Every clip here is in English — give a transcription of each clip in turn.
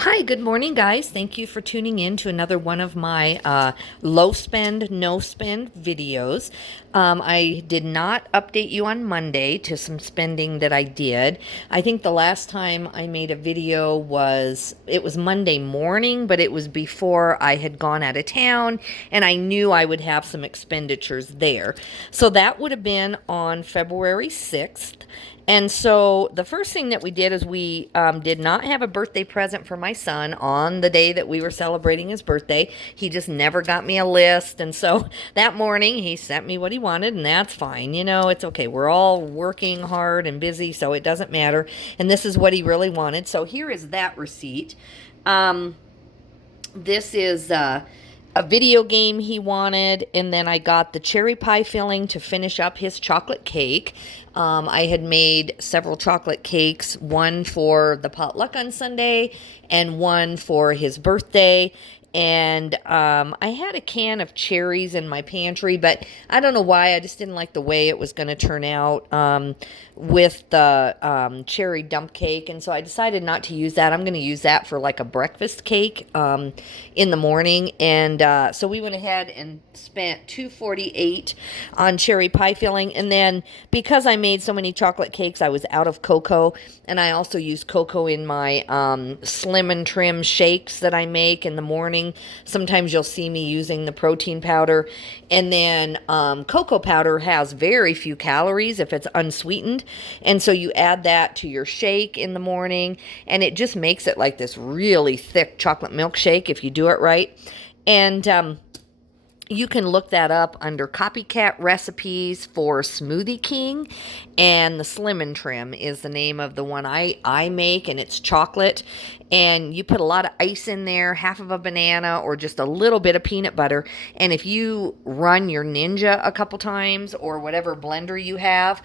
Hi, good morning, guys. Thank you for tuning in to another one of my low spend, no spend videos. I did not update you on Monday to some spending that I did. I think the last time I made a video it was Monday morning, but it was before I had gone out of town and I knew I would have some expenditures there. So that would have been on February 6th. And so the first thing that we did is we did not have a birthday present for my son on the day that we were celebrating his birthday. He just never got me a list. And so that morning he sent me what he wanted, and that's fine. You know, it's okay. We're all working hard and busy, so it doesn't matter. And this is what he really wanted. So here is that receipt. This is a video game he wanted, and then I got the cherry pie filling to finish up his chocolate cake. I had made several chocolate cakes, one for the potluck on Sunday and one for his birthday. And I had a can of cherries in my pantry, but I don't know why. I just didn't like the way it was going to turn out with the cherry dump cake. And so I decided not to use that. I'm going to use that for like a breakfast cake in the morning. And so we went ahead and spent $2.48 on cherry pie filling. And then because I made so many chocolate cakes, I was out of cocoa. And I also used cocoa in my Slim and Trim shakes that I make in the morning. Sometimes you'll see me using the protein powder. And then cocoa powder has very few calories if it's unsweetened. And so you add that to your shake in the morning, and it just makes it like this really thick chocolate milkshake if you do it right. And you can look that up under copycat recipes for Smoothie King, and the Slim and Trim is the name of the one I make, and it's chocolate. And you put a lot of ice in there, half of a banana, or just a little bit of peanut butter. And if you run your Ninja a couple times or whatever blender you have,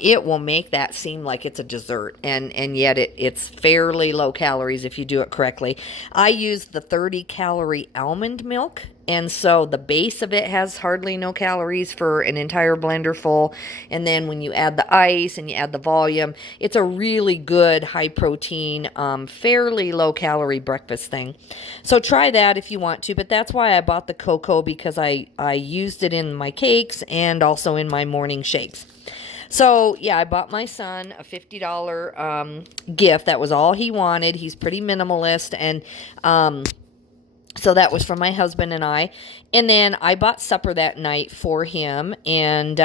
it will make that seem like it's a dessert. And yet it's fairly low calories if you do it correctly. I use the 30-calorie almond milk. And so the base of it has hardly no calories for an entire blender full. And then when you add the ice and you add the volume, it's a really good high protein, fairly low calorie breakfast thing. So try that if you want to. But that's why I bought the cocoa, because I used it in my cakes and also in my morning shakes. So, yeah, I bought my son a $50 gift. That was all he wanted. He's pretty minimalist. And so that was for my husband and I. And then I bought supper that night for him. And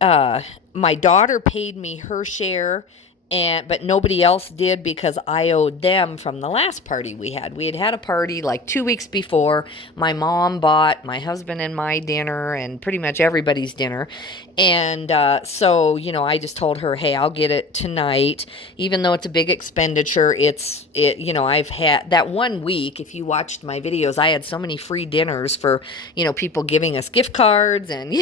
my daughter paid me her share, but nobody else did because I owed them from the last party we had. We had had a party like 2 weeks before. My mom bought my husband and my dinner and pretty much everybody's dinner. And so, I just told her, hey, I'll get it tonight. Even though it's a big expenditure, I've had that 1 week. If you watched my videos, I had so many free dinners for, people giving us gift cards. And,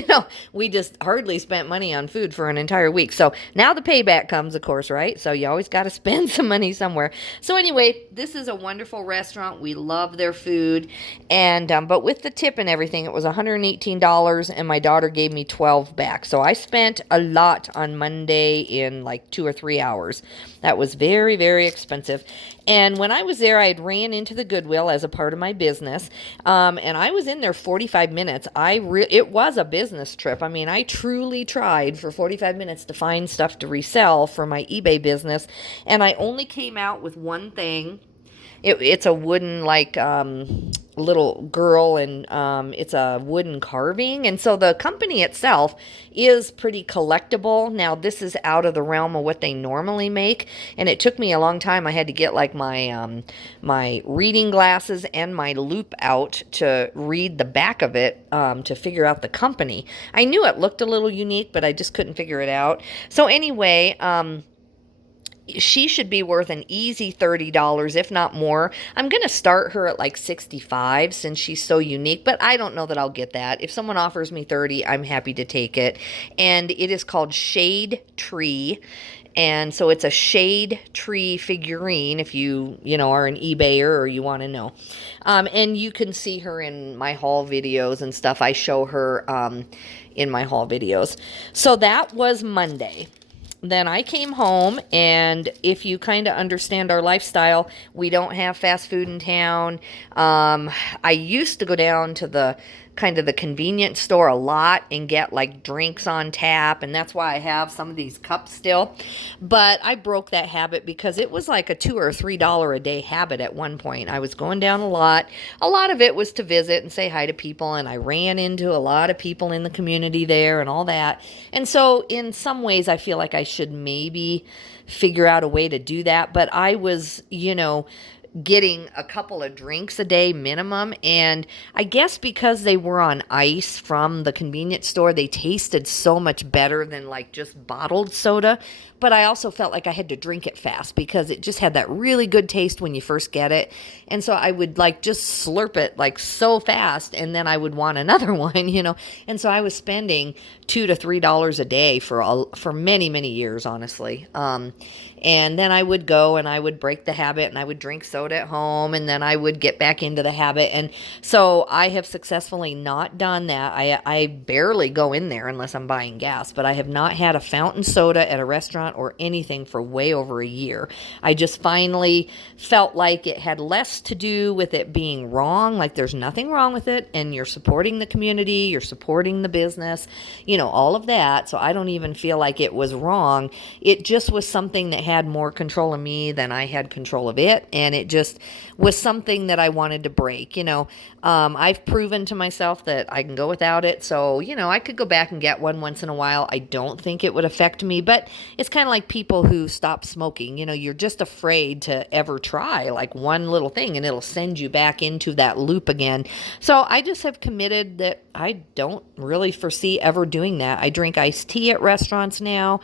we just hardly spent money on food for an entire week. So now the payback comes, of course, right? So you always got to spend some money somewhere. So anyway, this is a wonderful restaurant. We love their food. And but with the tip and everything, it was $118, and my daughter gave me 12 back. So I spent a lot on Monday in like 2 or 3 hours. That was very, very expensive. And when I was there, I had ran into the Goodwill as a part of my business. And I was in there 45 minutes. It was a business trip. I mean, I truly tried for 45 minutes to find stuff to resell for my eBay business. And I only came out with one thing. It's a wooden, little girl, and it's a wooden carving. And so the company itself is pretty collectible. Now, this is out of the realm of what they normally make, and it took me a long time. I had to get like my reading glasses and my loop out to read the back of it to figure out the company. I knew it looked a little unique, but I just couldn't figure it out. So anyway, she should be worth an easy $30, if not more. I'm going to start her at like 65 since she's so unique, but I don't know that I'll get that. If someone offers me 30, I'm happy to take it. And it is called Shade Tree. And so it's a shade tree figurine if you are an eBayer or you want to know. And you can see her in my haul videos and stuff. I show her in my haul videos. So that was Monday. then I came home, and if you kind of understand our lifestyle, we don't have fast food in town. I used to go down to the kind of the convenience store a lot and get like drinks on tap, and that's why I have some of these cups still. But I broke that habit because it was like a $2 or $3 a day habit at one point. I was going down a lot. A lot of it was to visit and say hi to people, and I ran into a lot of people in the community there and all that. And so in some ways I feel like I should maybe figure out a way to do that, but I was, getting a couple of drinks a day minimum, and I guess because they were on ice from the convenience store, they tasted so much better than like just bottled soda. But I also felt like I had to drink it fast because it just had that really good taste when you first get it. And so I would like just slurp it like so fast, and then I would want another one. And so I was spending $2 to $3 a day for many, many years, honestly. And then I would go and I would break the habit, and I would drink soda at home, and then I would get back into the habit. And so I have successfully not done that. I barely go in there unless I'm buying gas, but I have not had a fountain soda at a restaurant or anything for way over a year. I just finally felt like it had less to do with it being wrong. Like there's nothing wrong with it, and you're supporting the community, you're supporting the business, all of that. So I don't even feel like it was wrong. It just was something that had more control of me than I had control of it. And it just was something that I wanted to break. I've proven to myself that I can go without it. So, I could go back and get one once in a while. I don't think it would affect me, but it's kind of like people who stop smoking. You're just afraid to ever try like one little thing, and it'll send you back into that loop again. So I just have committed that I don't really foresee ever doing that. I drink iced tea at restaurants now,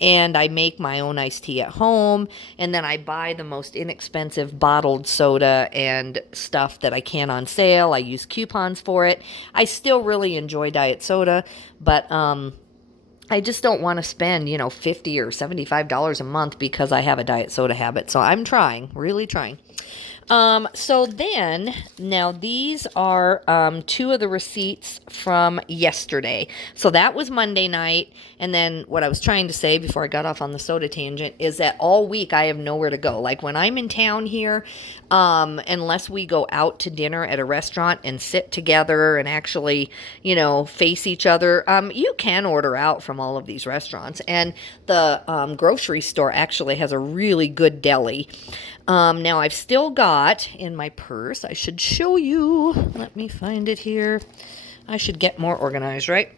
and I make my own iced tea at home, and then I buy the most inexpensive bottled soda and stuff that I can on sale. I use coupons for it. I still really enjoy diet soda, but I just don't want to spend, $50 or $75 a month because I have a diet soda habit. So I'm trying, really trying. So then, now these are two of the receipts from yesterday. So that was Monday night. And then what I was trying to say before I got off on the soda tangent is that all week I have nowhere to go. Like when I'm in town here, unless we go out to dinner at a restaurant and sit together and actually, face each other, you can order out from all of these restaurants. And the grocery store actually has a really good deli. Now I've still got in my purse, I should show you, let me find it here. I should get more organized, right?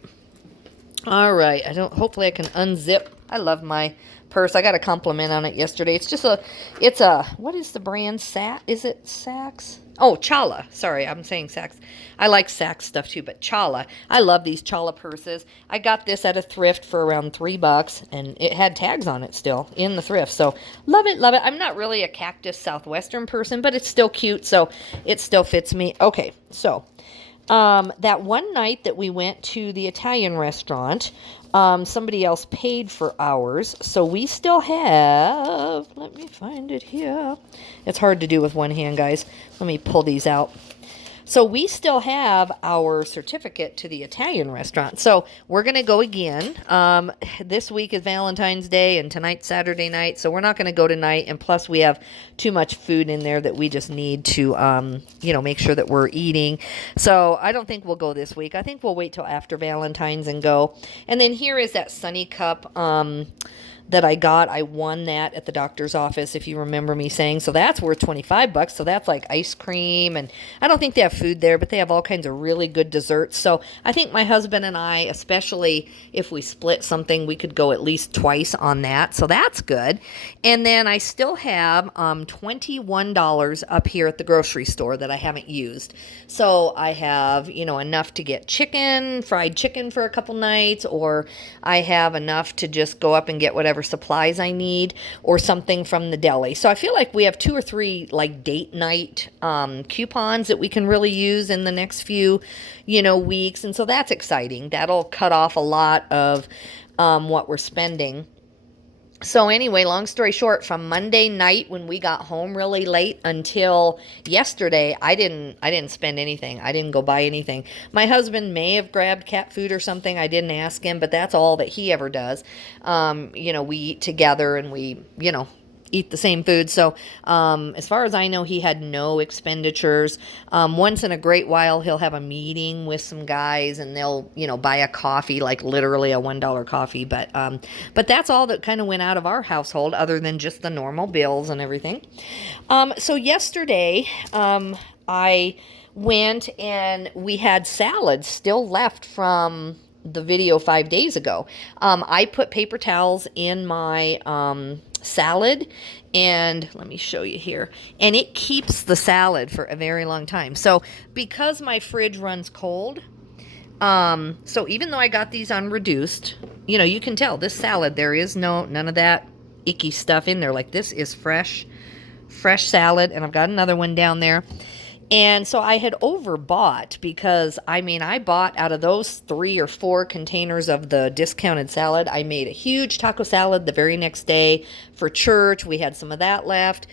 All right, hopefully I can unzip. I love my purse. I got a compliment on it yesterday. It's a, what is the brand? Is it Saks? Oh, Chala. Sorry, I'm saying Saks. I like Saks stuff too, but Chala. I love these Chala purses. I got this at a thrift for around $3, and it had tags on it still in the thrift. So love it, love it. I'm not really a Cactus Southwestern person, but it's still cute, so it still fits me. Okay, so that one night that we went to the Italian restaurant, somebody else paid for ours. So we still have, let me find it here. It's hard to do with one hand, guys. Let me pull these out. So we still have our certificate to the Italian restaurant. So we're going to go again. This week is Valentine's Day, and tonight's Saturday night. So we're not going to go tonight. And plus we have too much food in there that we just need to, make sure that we're eating. So I don't think we'll go this week. I think we'll wait till after Valentine's and go. And then here is that Sunny Cup, that I got. I won that at the doctor's office, if you remember me saying. So that's worth $25. So that's like ice cream, and I don't think they have food there, but they have all kinds of really good desserts. So I think my husband and I, especially if we split something, we could go at least twice on that. So that's good. And then I still have $21 up here at the grocery store that I haven't used. So I have, enough to get fried chicken for a couple nights, or I have enough to just go up and get whatever supplies I need, or something from the deli. So I feel like we have 2 or 3 like date night coupons that we can really use in the next few, weeks. And so that's exciting. That'll cut off a lot of what we're spending. So anyway, long story short, from Monday night when we got home really late until yesterday, I didn't spend anything. I didn't go buy anything. My husband may have grabbed cat food or something. I didn't ask him, but that's all that he ever does. We eat together and we, eat the same food. So, as far as I know, he had no expenditures. Once in a great while, he'll have a meeting with some guys and they'll, buy a coffee, like literally a $1 coffee. But that's all that kind of went out of our household other than just the normal bills and everything. So yesterday, I went and we had salad still left from the video 5 days ago. I put paper towels in my salad, and let me show you here, and it keeps the salad for a very long time. So because my fridge runs cold, so even though I got these unreduced, you can tell this salad, there is none of that icky stuff in there. Like, this is fresh salad, and I've got another one down there. And so I had overbought because, I bought out of those 3 or 4 containers of the discounted salad. I made a huge taco salad the very next day for church. We had some of that left.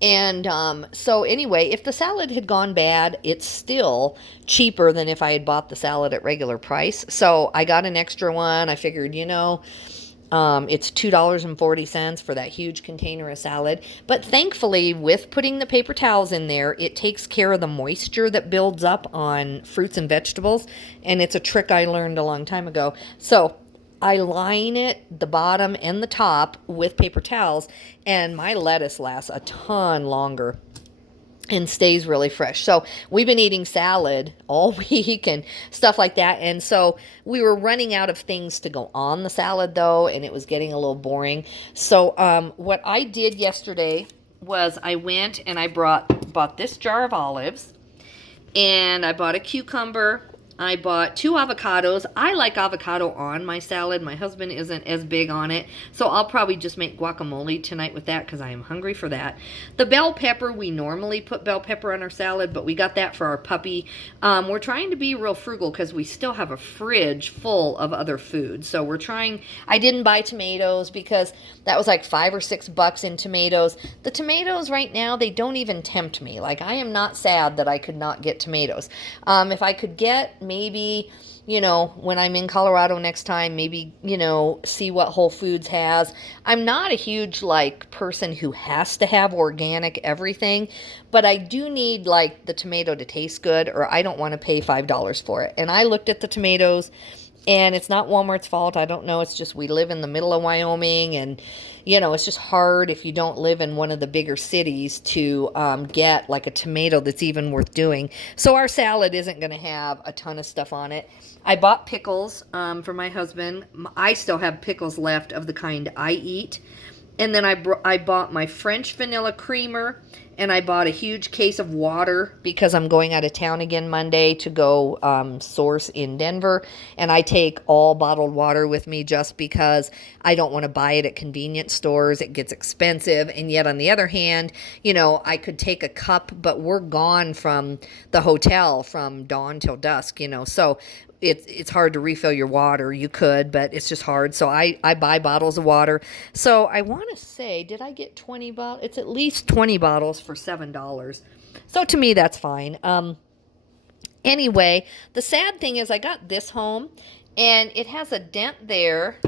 And so anyway, if the salad had gone bad, it's still cheaper than if I had bought the salad at regular price. So I got an extra one. I figured, it's $2.40 for that huge container of salad. But thankfully, with putting the paper towels in there, it takes care of the moisture that builds up on fruits and vegetables. And it's a trick I learned a long time ago. So I line it, the bottom and the top, with paper towels, and my lettuce lasts a ton longer and stays really fresh. So we've been eating salad all week and stuff like that. And so we were running out of things to go on the salad, though, and it was getting a little boring. So what I did yesterday was I went and I bought this jar of olives, and I bought a cucumber. I bought 2 avocados. I like avocado on my salad. My husband isn't as big on it, so I'll probably just make guacamole tonight with that because I am hungry for that. The bell pepper, we normally put bell pepper on our salad, but we got that for our puppy. We're trying to be real frugal because we still have a fridge full of other food. So we're trying. I didn't buy tomatoes because that was like $5 or $6 in tomatoes. The tomatoes right now, they don't even tempt me. Like, I am not sad that I could not get tomatoes. If I could get maybe, when I'm in Colorado next time, maybe, see what Whole Foods has. I'm not a huge, person who has to have organic everything, but I do need, the tomato to taste good, or I don't want to pay $5 for it. And I looked at the tomatoes, and it's not Walmart's fault. I don't know. It's just we live in the middle of Wyoming, and, it's just hard if you don't live in one of the bigger cities to get a tomato that's even worth doing. So our salad isn't going to have a ton of stuff on it. I bought pickles for my husband. I still have pickles left of the kind I eat. And then I bought my French vanilla creamer, and I bought a huge case of water because I'm going out of town again Monday to go source in Denver. And I take all bottled water with me just because I don't want to buy it at convenience stores. It gets expensive. And yet, on the other hand, I could take a cup, but we're gone from the hotel from dawn till dusk, so it's hard to refill your water. You could, but it's just hard. So I buy bottles of water. So I want to say, did I get 20 bottles? It's at least 20 bottles for $7. So to me, that's fine. Anyway, the sad thing is I got this home, and it has a dent there.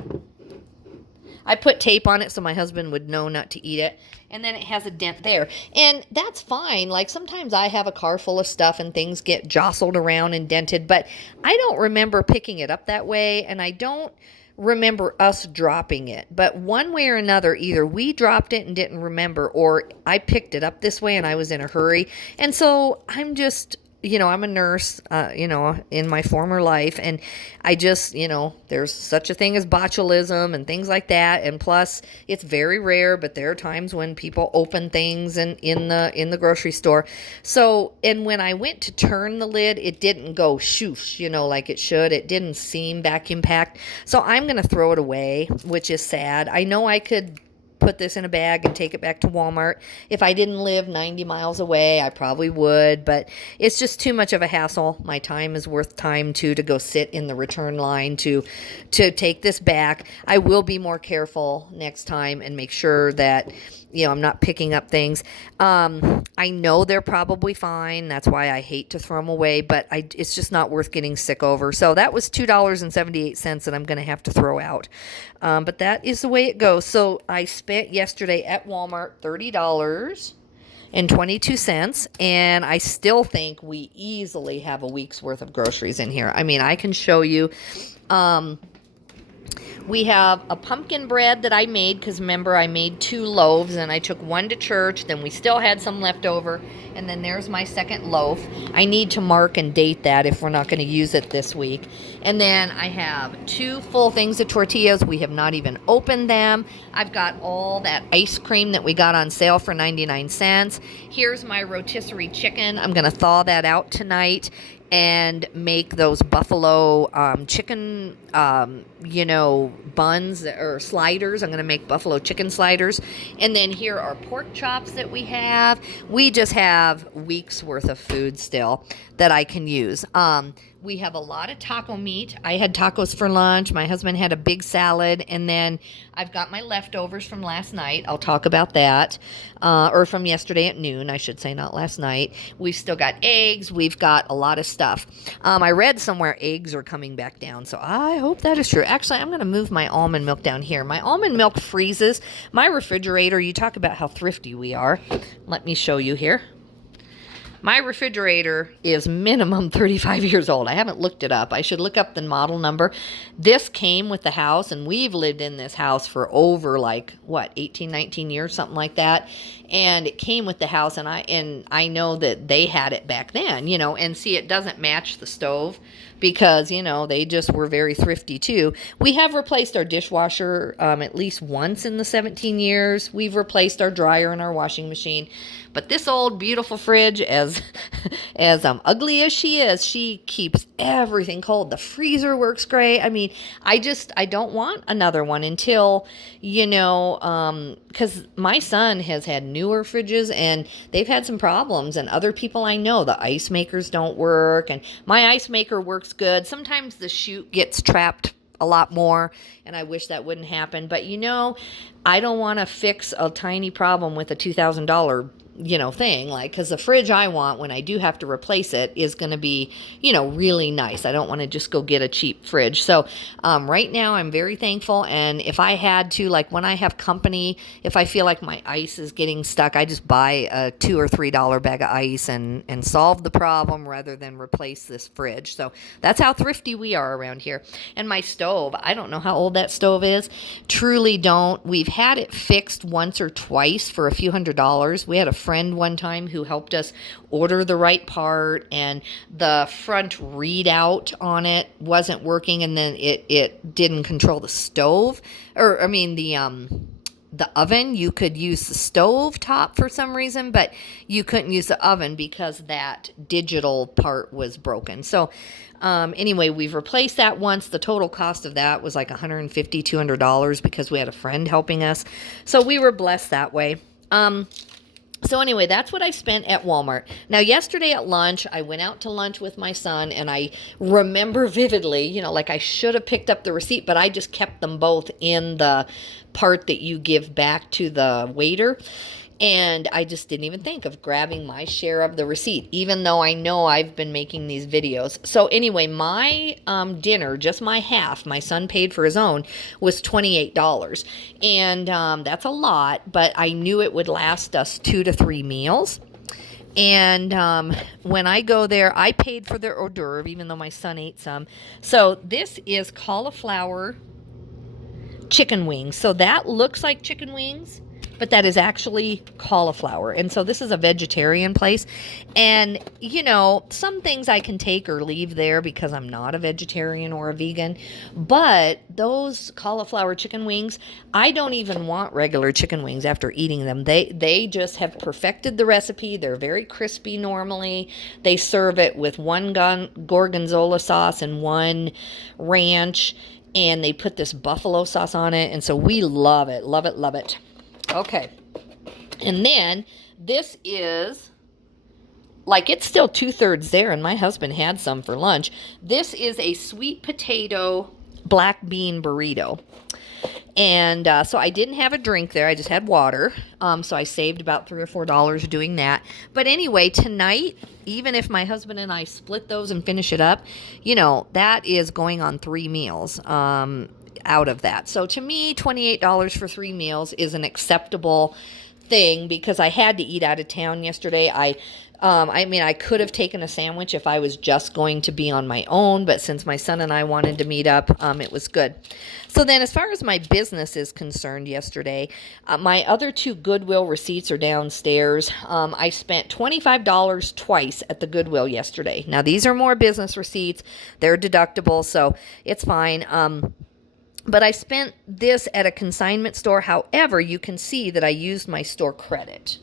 I put tape on it so my husband would know not to eat it. And then it has a dent there. And that's fine. Sometimes I have a car full of stuff and things get jostled around and dented. But I don't remember picking it up that way. And I don't remember us dropping it. But one way or another, either we dropped it and didn't remember, or I picked it up this way and I was in a hurry. And so I'm just... I'm a nurse, in my former life, and I just, there's such a thing as botulism and things like that, and plus, it's very rare, but there are times when people open things in the grocery store. So, and when I went to turn the lid, it didn't go shoosh, like it should. It didn't seem vacuum packed. So I'm going to throw it away, which is sad. I know I could put this in a bag and take it back to Walmart. If I didn't live 90 miles away, I probably would, but it's just too much of a hassle. My time is worth time too, to go sit in the return line to take this back. I will be more careful next time and make sure that, you know, I'm not picking up things. I know they're probably fine. That's why I hate to throw them away, but it's just not worth getting sick over. So that was $2.78 that I'm going to have to throw out. But that is the way it goes. So I spent yesterday at Walmart $30.22, and I still think we easily have a week's worth of groceries in here. I mean, I can show you. We have a pumpkin bread that I made, because remember, I made 2 loaves and I took one to church. Then we still had some left over. And then there's my second loaf. I need to mark and date that if we're not going to use it this week. And then I have 2 full things of tortillas. We have not even opened them. I've got all that ice cream that we got on sale for 99 cents. Here's my rotisserie chicken. I'm going to thaw that out tonight and make those buffalo chicken, buns or sliders. I'm going to make buffalo chicken sliders. And then here are pork chops that we have. We just have weeks worth of food still that I can use. We have a lot of taco meat. I had tacos for lunch. My husband had a big salad. And then I've got my leftovers from last night. I'll talk about that. Or from yesterday at noon, I should say, not last night. We've still got eggs. We've got a lot of stuff. I read somewhere eggs are coming back down, so I hope that is true. Actually, I'm going to move my almond milk down here. My almond milk freezes. My refrigerator, you talk about how thrifty we are. Let me show you here. My refrigerator is minimum 35 years old. I haven't looked it up. I should look up the model number. This came with the house, and we've lived in this house for over 18, 19 years, something like that. And it came with the house, and I know that they had it back then, and see, it doesn't match the stove because, they just were very thrifty too. We have replaced our dishwasher at least once in the 17 years. We've replaced our dryer and our washing machine. But this old beautiful fridge, as ugly as she is, she keeps everything cold. The freezer works great. I mean, I don't want another one until, because my son has had newer fridges and they've had some problems, and other people I know, the ice makers don't work, and my ice maker works good. Sometimes the chute gets trapped a lot more, and I wish that wouldn't happen. But I don't want to fix a tiny problem with a $2,000 thing, because the fridge I want, when I do have to replace it, is going to be, really nice. I don't want to just go get a cheap fridge. So right now I'm very thankful. And if I had to, when I have company, if I feel like my ice is getting stuck, I just buy a $2 or $3 bag of ice and solve the problem rather than replace this fridge. So that's how thrifty we are around here. And my stove, I don't know how old that stove is. Truly don't. We've had it fixed once or twice for a few $100s. We had a friend one time who helped us order the right part, and the front readout on it wasn't working, and then it didn't control the stove, the oven. You could use the stove top for some reason, but you couldn't use the oven because that digital part was broken. So anyway, we've replaced that once. The total cost of that was like $150, $200 because we had a friend helping us. So we were blessed that way. So anyway, that's what I spent at Walmart. Now, yesterday at lunch, I went out to lunch with my son, and I remember vividly, I should have picked up the receipt, but I just kept them both in the part that you give back to the waiter. And I just didn't even think of grabbing my share of the receipt, even though I know I've been making these videos. So anyway, my dinner, just my half, my son paid for his own, was $28. And that's a lot, but I knew it would last us 2 to 3 meals. And when I go there, I paid for their hors d'oeuvre, even though my son ate some. So this is cauliflower chicken wings. So that looks like chicken wings, but that is actually cauliflower. And so this is a vegetarian place. And, some things I can take or leave there because I'm not a vegetarian or a vegan. But those cauliflower chicken wings, I don't even want regular chicken wings after eating them. They just have perfected the recipe. They're very crispy normally. They serve it with one gorgonzola sauce and one ranch. And they put this buffalo sauce on it. And so we love it, love it, love it. Okay. And then this is, like, it's still 2/3 there, and my husband had some for lunch. This is a sweet potato black bean burrito. And so I didn't have a drink there. I just had water. So I saved about $3 or $4 doing that. But anyway, tonight, even if my husband and I split those and finish it up, you know, that is going on 3 meals out of that. So to me, $28 for 3 meals is an acceptable thing because I had to eat out of town yesterday. I mean, I could have taken a sandwich if I was just going to be on my own, but since my son and I wanted to meet up, it was good. So then as far as my business is concerned yesterday, my other 2 Goodwill receipts are downstairs. I spent $25 twice at the Goodwill yesterday. Now, these are more business receipts. They're deductible, so it's fine. But I spent this at a consignment store. However, you can see that I used my store credit.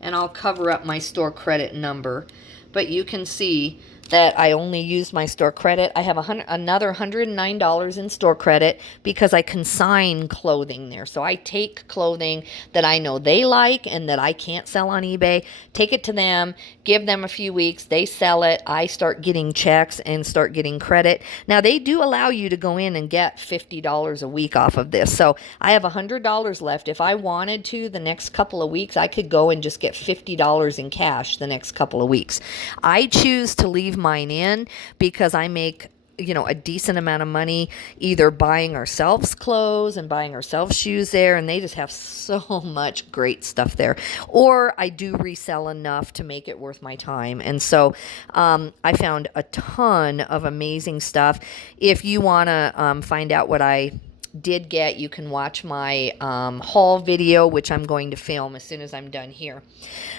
And I'll cover up my store credit number. But you can see that I only used my store credit. I have another $109 in store credit because I consign clothing there. So I take clothing that I know they like and that I can't sell on eBay, take it to them, give them a few weeks, they sell it, I start getting checks and start getting credit. Now, they do allow you to go in and get $50 a week off of this. So I have $100 left. If I wanted to, the next couple of weeks, I could go and just get $50 in cash the next couple of weeks. I choose to leave mine in because I make, you know, a decent amount of money either buying ourselves clothes and buying ourselves shoes there, and they just have so much great stuff there, or I do resell enough to make it worth my time. And so I found a ton of amazing stuff. If you want to find out what I did get, you can watch my haul video, which I'm going to film as soon as I'm done here.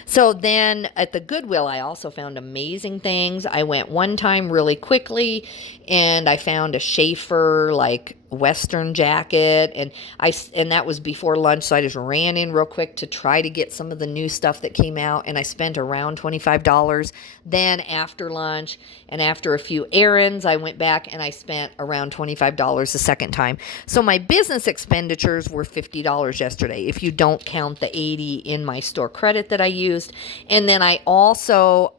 So then at the Goodwill, I also found amazing things. I went one time really quickly and I found a Schaefer like Western jacket, and that was before lunch, so I just ran in real quick to try to get some of the new stuff that came out, and I spent around $25. Then after lunch and after a few errands, I went back and I spent around $25 a second time. So my business expenditures were $50 yesterday, if you don't count the $80 in my store credit that I used. And then I also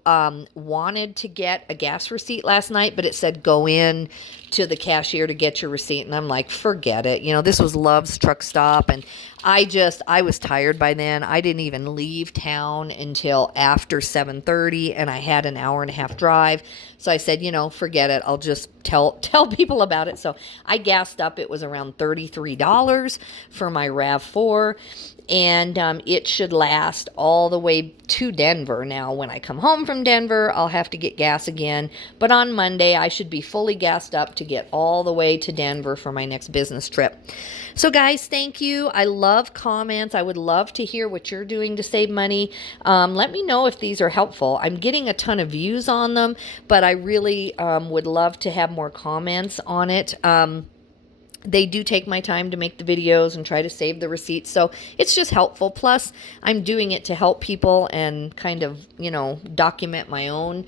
wanted to get a gas receipt last night, but it said go in to the cashier to get your receipt, and I'm like, forget it. You know, this was Love's truck stop, and I was tired by then. I didn't even leave town until after 7:30, and I had an hour and a half drive. So I said, you know, forget it. I'll just tell people about it. So I gassed up. It was around $33 for my RAV4. And it should last all the way to Denver. Now, when I come home from Denver, I'll have to get gas again. But on Monday, I should be fully gassed up to get all the way to Denver for my next business trip. So, guys, thank you. I love comments. I would love to hear what you're doing to save money. Let me know if these are helpful. I'm getting a ton of views on them, but I really would love to have more comments on it. They do take my time to make the videos and try to save the receipts, so it's just helpful. Plus, I'm doing it to help people and kind of, you know, document my own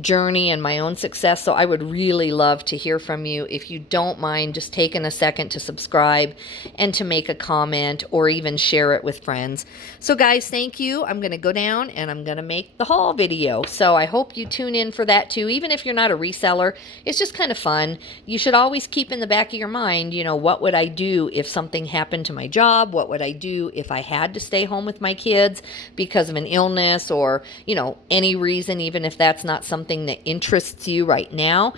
journey and my own success. So I would really love to hear from you. If you don't mind just taking a second to subscribe and to make a comment or even share it with friends. So guys, thank you. I'm going to go down and I'm going to make the haul video. So I hope you tune in for that too. Even if you're not a reseller, it's just kind of fun. You should always keep in the back of your mind, you know, what would I do if something happened to my job? What would I do if I had to stay home with my kids because of an illness or, you know, any reason, even if that's not something that interests you right now.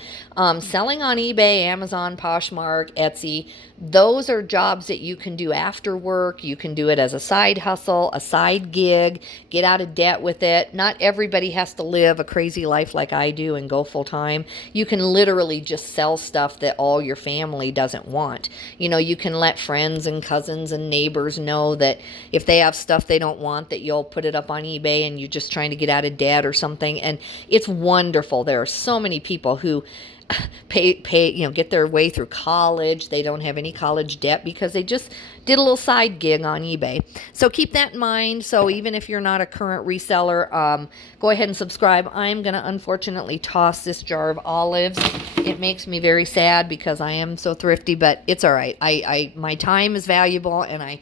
Selling on eBay, Amazon, Poshmark, Etsy, those are jobs that you can do after work. You can do it as a side hustle, a side gig, get out of debt with it. Not everybody has to live a crazy life like I do and go full time. You can literally just sell stuff that all your family doesn't want. You know, you can let friends and cousins and neighbors know that if they have stuff they don't want, that you'll put it up on eBay and you're just trying to get out of debt or something. And it's wonderful. There are so many people who get their way through college. They don't have any college debt because they just did a little side gig on eBay. So keep that in mind. So even if you're not a current reseller, go ahead and subscribe. I'm going to unfortunately toss this jar of olives. It makes me very sad because I am so thrifty, but it's all right. My time is valuable, and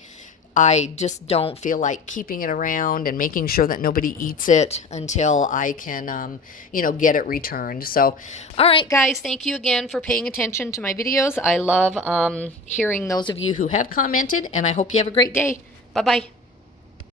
I just don't feel like keeping it around and making sure that nobody eats it until I can, you know, get it returned. So, all right, guys, thank you again for paying attention to my videos. I love hearing those of you who have commented, and I hope you have a great day. Bye-bye.